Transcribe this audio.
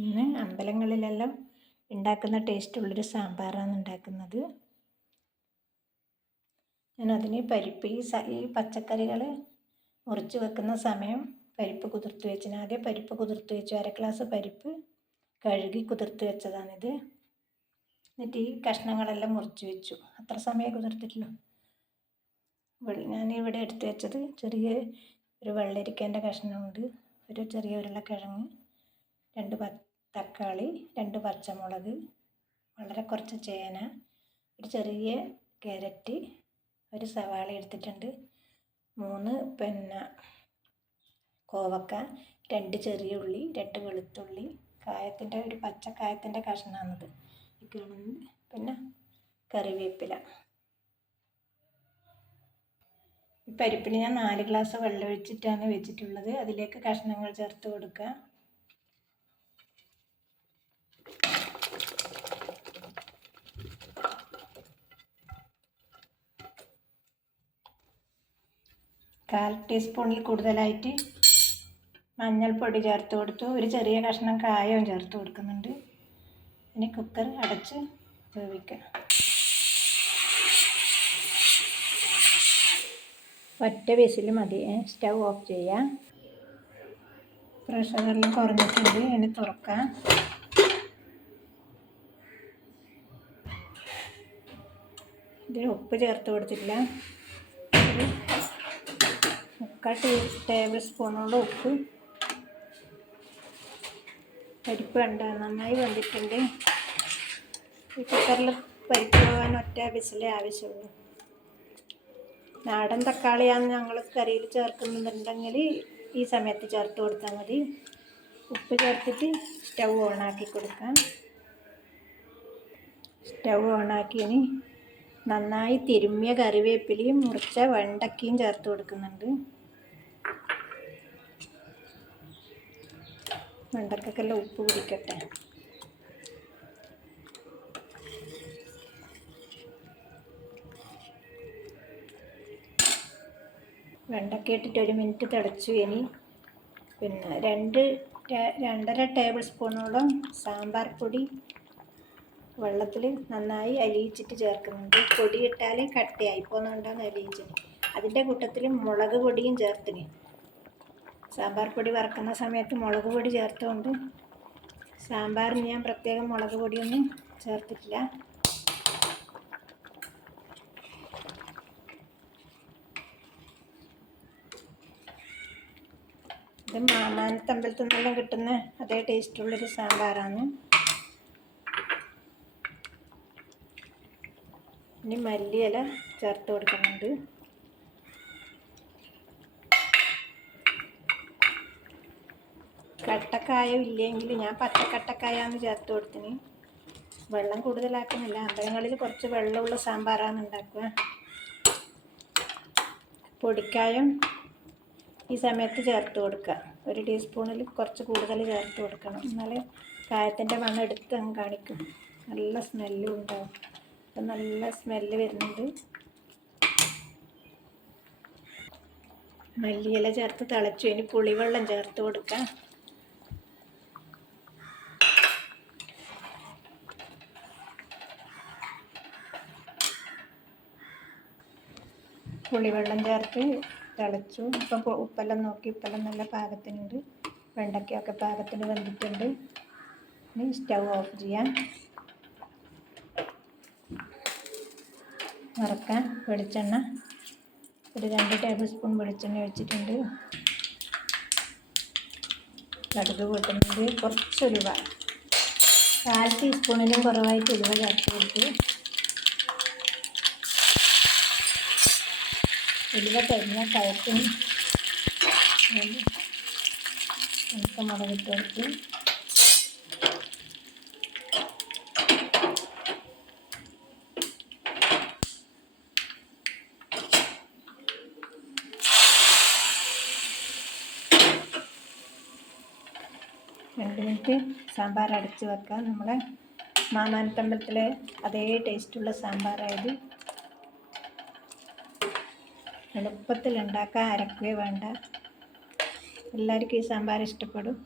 ഇന്ന് അമ്പലങ്ങളിലെല്ലാം ഉണ്ടാക്കുന്ന ടേസ്റ്റുള്ളൊരു സാമ്പാറാണ് ഉണ്ടാക്കുന്നത്. ഞാൻ അതിന് പരിപ്പ് ഈ സ ഈ പച്ചക്കറികൾ മുറിച്ച് വെക്കുന്ന സമയം പരിപ്പ് കുതിർത്ത് വെച്ചിന്. ആദ്യം പരിപ്പ് കുതിർത്ത് വെച്ചു. അര ഗ്ലാസ് പരിപ്പ് കഴുകി കുതിർത്ത് വെച്ചതാണിത്. എന്നിട്ട് ഈ കഷ്ണങ്ങളെല്ലാം മുറിച്ച് വെച്ചു. അത്ര സമയം കുതിർത്തിട്ടുള്ളൂ ഞാൻ ഇവിടെ എടുത്ത് വെച്ചത് ചെറിയ ഒരു വെള്ളരിക്കേന്റെ കഷ്ണമുണ്ട്. ഒരു ചെറിയ ഉരുളക്കിഴങ്ങ് രണ്ട് പ തക്കാളി രണ്ട് പച്ചമുളക് വളരെ കുറച്ച് ചേന ഒരു ചെറിയ ക്യാരറ്റ് ഒരു സവാള എടുത്തിട്ടുണ്ട്. മൂന്ന് പിന്നെ കോവക്ക രണ്ട് ചെറിയ ഉള്ളി രണ്ട് വെളുത്തുള്ളി കായത്തിന്റെ ഒരു പച്ചക്കായത്തിന്റെ കഷ്ണമാണത് കഷ്ണമാണിത് പിന്നെ കറിവേപ്പില. ഈ പരിപ്പിൽ ഞാൻ നാല് ഗ്ലാസ് വെള്ളം ഒഴിച്ചിട്ടാണ് വെച്ചിട്ടുള്ളത്. അതിലേക്ക് കഷ്ണങ്ങൾ ചേർത്ത് കൊടുക്കുക. കാൽ ടീസ്പൂണിൽ കൂടുതലായിട്ട് മഞ്ഞൾപ്പൊടി ചേർത്ത് കൊടുത്തു. ഒരു ചെറിയ കഷ്ണം കായവും ചേർത്ത് കൊടുക്കുന്നുണ്ട്. ഇനി കുക്കർ അടച്ച് വേവിക്കുക. ഒറ്റ വിസിൽ മതി. സ്റ്റൗ ഓഫ് ചെയ്യാം. പ്രഷറെല്ലാം കുറഞ്ഞിട്ടുണ്ട്. ഇനി തുറക്കാം. ഇതിൽ ഉപ്പ് ചേർത്ത് കൊടുത്തിട്ടില്ല. മുക്കാൽ ടീ ടേബിൾ സ്പൂണോട് ഉപ്പ്. പരിപ്പ് കണ്ട നന്നായി വന്നിട്ടുണ്ട് ഈ കുക്കറിൽ പരിപ്പ് പോകാൻ ഒറ്റ വിസിലേ ആവശ്യമുള്ളൂ. നാടൻ തക്കാളിയാണ് ഞങ്ങൾ കറിയിൽ ചേർക്കുന്നുണ്ടെങ്കിൽ ഈ സമയത്ത് ചേർത്ത് കൊടുത്താൽ മതി. ഉപ്പ് ചേർത്തിട്ട് സ്റ്റൗ ഓണാക്കി കൊടുക്കാം. സ്റ്റൗ ഓണാക്കിയതിന് നന്നായി തിരുമ്മിയ കറിവേപ്പിലയും മുറിച്ച വെണ്ടക്കയും ചേർത്ത് കൊടുക്കുന്നുണ്ട്. വെണ്ടക്കെല്ലാം ഉപ്പ് പിടിക്കട്ടെ. വെണ്ടക്ക ഇട്ടിട്ട് ഒരു മിനിറ്റ് തിളച്ചു ഇനി പിന്നെ രണ്ട് രണ്ടര ടേബിൾ സ്പൂണോളം സാമ്പാർ പൊടി വെള്ളത്തിൽ നന്നായി അലിയിച്ചിട്ട് ചേർക്കുന്നുണ്ട്. പൊടി ഇട്ടാൽ കട്ടയായി പോകുന്നുണ്ടാന്ന് അലിയിച്ചിന്. അതിന്റെ കൂട്ടത്തിൽ മുളക് പൊടിയും ചേർത്തിന്. സാമ്പാർ പൊടി വറക്കുന്ന സമയത്ത് മുളക് പൊടി ചേർത്തുകൊണ്ട് സാമ്പാറിന് ഞാൻ പ്രത്യേകം മുളക് പൊടിയൊന്നും ചേർത്തിട്ടില്ല. ഇത് മാമാനത്തമ്പലത്തിൽ നിന്നെല്ലാം കിട്ടുന്ന അതേ ടേസ്റ്റുള്ളൊരു സാമ്പാറാണ്. ഇനി മല്ലിയില ചേർത്ത് കൊടുക്കുന്നുണ്ട്. കട്ടക്കായ ഇല്ലെങ്കിൽ ഞാൻ പച്ചക്കട്ടക്കായാന്ന് ചേർത്ത് കൊടുത്തിന്. വെള്ളം കൂടുതലാക്കുന്നില്ല അമ്പലങ്ങളിൽ കുറച്ച് വെള്ളമുള്ള സാമ്പാറാണ് ഉണ്ടാക്കുക. പൊടിക്കായം ഈ സമയത്ത് ചേർത്ത് കൊടുക്കുക. ഒരു ടീസ്പൂണിൽ കുറച്ച് കൂടുതൽ ചേർത്ത് കൊടുക്കണം. എന്നാലേ കായത്തിന്റെ മണം എടുത്ത് അങ്ങ് കാണിക്കും. നല്ല സ്മെല്ലും ഉണ്ടാവും. അപ്പം നല്ല സ്മെല്ല് വരുന്നുണ്ട്. മല്ലിയില ചേർത്ത് തിളച്ചു. ഇനി പുളിവെള്ളം ചേർത്ത് കൊടുക്കാം. പുളിവെള്ളം ചേർത്ത് തിളച്ചു. ഇപ്പം ഉപ്പെല്ലാം നോക്കി ഉപ്പെല്ലാം നല്ല പാകത്തിനുണ്ട്. വെണ്ടയ്ക്കൊക്കെ പാകത്തിന് വെന്തിട്ടുണ്ട്. ഇനി സ്റ്റൗ ഓഫ് ചെയ്യാം. വറക്കാൻ വെളിച്ചെണ്ണ. ഒരു രണ്ട് ടേബിൾ സ്പൂൺ വെളിച്ചെണ്ണ ഒഴിച്ചിട്ടുണ്ട്. കടുക് കൂട്ടുന്നുണ്ട്. കുറച്ച് കാൽ ടീസ്പൂണിലും കുറവായിട്ട് ഉലുവ ചേർത്ത് കൊടുത്ത് ഉലുവ കരിഞ്ഞ കയറ്റും ഉണക്കമുളകിട്ട് കൊടുത്ത് രണ്ട് മിനിറ്റ് സാമ്പാർ അടച്ച് വെക്കാം. നമ്മളെ മാമാനത്തമ്പലത്തിലെ അതേ ടേസ്റ്റുള്ള സാമ്പാറായത് എളുപ്പത്തിൽ ഉണ്ടാക്കാൻ അരക്കുകയോ വേണ്ട? എല്ലാവർക്കും ഈ സാമ്പാർ ഇഷ്ടപ്പെടും.